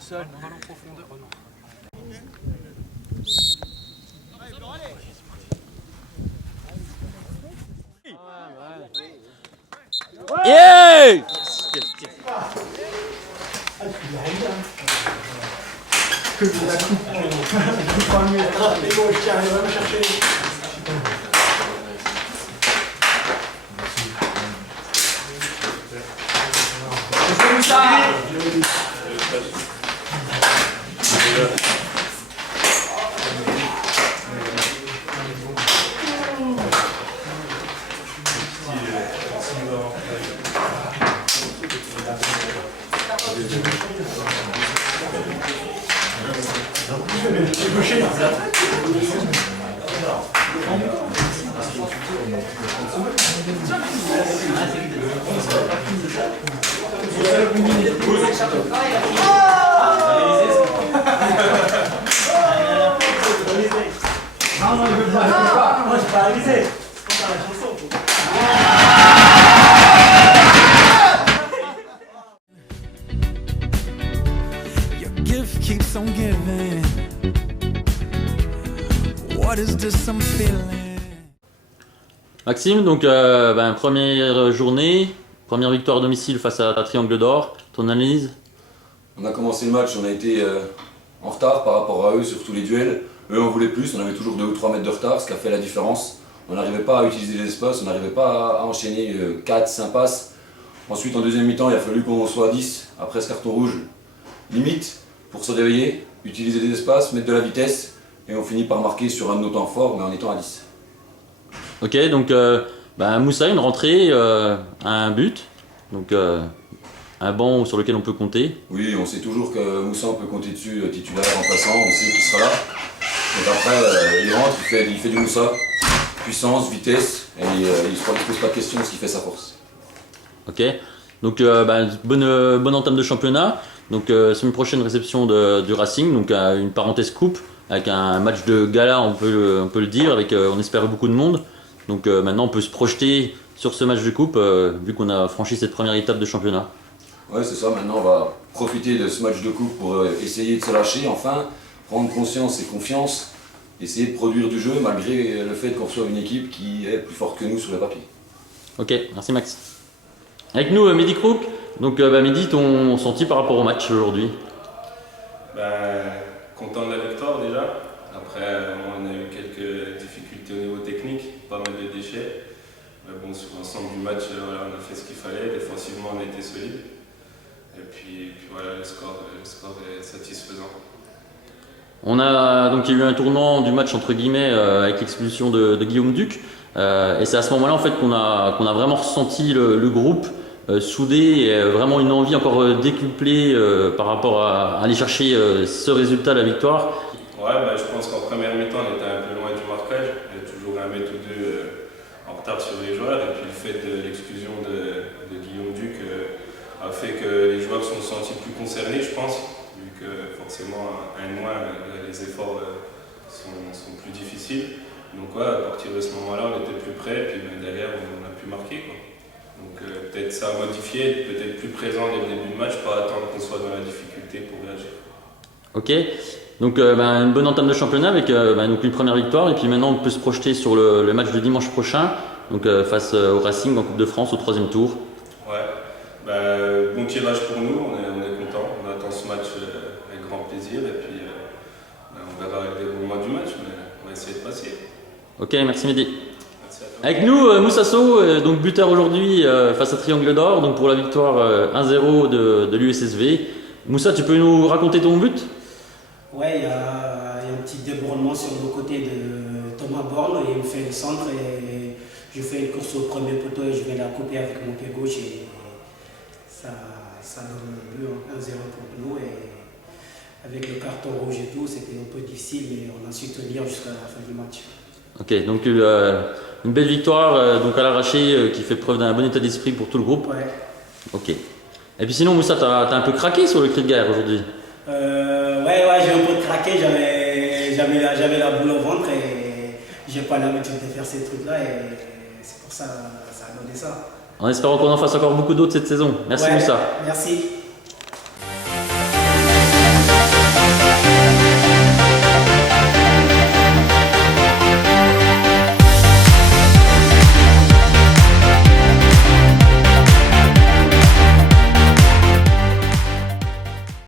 Seul, balle en profondeur. Oh non. Yeah! Your gift keeps on giving. What is this I'm feeling? Maxime, donc première journée, première victoire à domicile face à Triangle d'Or, ton analyse? On a commencé le match, on a été en retard par rapport à eux sur tous les duels. Eux en voulaient plus, on avait toujours 2 ou 3 mètres de retard, ce qui a fait la différence. On n'arrivait pas à utiliser les espaces, on n'arrivait pas à enchaîner 4-5 passes. Ensuite en deuxième mi-temps, il a fallu qu'on soit à 10 après ce carton rouge. Limite, pour se réveiller, utiliser des espaces, mettre de la vitesse, et on finit par marquer sur un de nos temps forts, mais en étant à 10. Ok, donc Moussa, une rentrée, un but, donc un banc sur lequel on peut compter. Oui, on sait toujours que Moussa, on peut compter dessus, titulaire, remplaçant, on sait qu'il sera là. Donc après, il rentre, il fait du Moussa, puissance, vitesse, et il ne se pose pas de questions, ce qui fait sa force. Ok, donc bonne entame de championnat. Donc semaine prochaine réception du Racing, donc une parenthèse coupe avec un match de gala, on peut le dire, avec on espère beaucoup de monde. Donc maintenant on peut se projeter sur ce match de coupe vu qu'on a franchi cette première étape de championnat. Ouais, c'est ça, maintenant on va profiter de ce match de coupe pour essayer de se lâcher, enfin, prendre conscience et confiance, essayer de produire du jeu malgré le fait qu'on reçoive une équipe qui est plus forte que nous sur le papier. Ok, merci Max. Avec nous Mehdi Crook, donc Mehdi, ton ressenti par rapport au match aujourd'hui? Content de la victoire déjà. Après, on a eu quelques difficultés au niveau technique, pas mal de déchets. Mais bon, sur l'ensemble du match, on a fait ce qu'il fallait. Défensivement, on a été solide. Et puis voilà, le score est satisfaisant. On a donc il y a eu un tournant du match entre guillemets avec l'expulsion de Guillaume Duc. Et c'est à ce moment-là en fait qu'on a vraiment ressenti le groupe soudé et vraiment une envie encore décuplée par rapport à aller chercher ce résultat, la victoire. Ouais, je pense qu'en première mi-temps, on était un peu loin du marquage. Il y a toujours un mètre ou deux en retard sur les joueurs. Et puis le fait de l'exclusion de Guillaume Duc a fait que les joueurs se sont sentis plus concernés, je pense. Vu que forcément, un de moins, les efforts sont plus difficiles. Donc ouais, à partir de ce moment-là, on était plus près. Et puis derrière, on a pu marquer, quoi. Donc peut-être ça a modifié, peut-être plus présent dès le début du match, pas attendre qu'on soit dans la difficulté pour réagir. Ok, donc une bonne entame de championnat avec donc une première victoire et puis maintenant on peut se projeter sur le match de dimanche prochain donc face au Racing en Coupe de France au 3e tour. Ouais, bon tirage pour nous, on est content, on attend ce match avec grand plaisir et puis on verra le déroulement du match, mais on va essayer de passer. Ok, merci Mehdi. Merci à toi. Avec nous, Moussa Sow, donc buteur aujourd'hui face à Triangle d'Or, donc pour la victoire 1-0 de l'USSV. Moussa, tu peux nous raconter ton but? Ouais, il y a un petit débordement sur le côté de Thomas Borne et il me fait le centre et je fais une course au premier poteau et je vais la couper avec mon pied gauche et ça donne le but 1-0 pour nous et avec le carton rouge et tout, c'était un peu difficile mais on a su tenir jusqu'à la fin du match. Ok, donc une belle victoire donc à l'arraché qui fait preuve d'un bon état d'esprit pour tout le groupe. Ouais. Ok. Et puis sinon Moussa, t'as un peu craqué sur le cri de guerre aujourd'hui? Ouais, j'ai un peu craqué, j'avais la boule au ventre et j'ai pas l'habitude de faire ces trucs-là et c'est pour ça ça a donné ça. En espérant qu'on en fasse encore beaucoup d'autres cette saison. Merci Ouais, Moussa. Merci.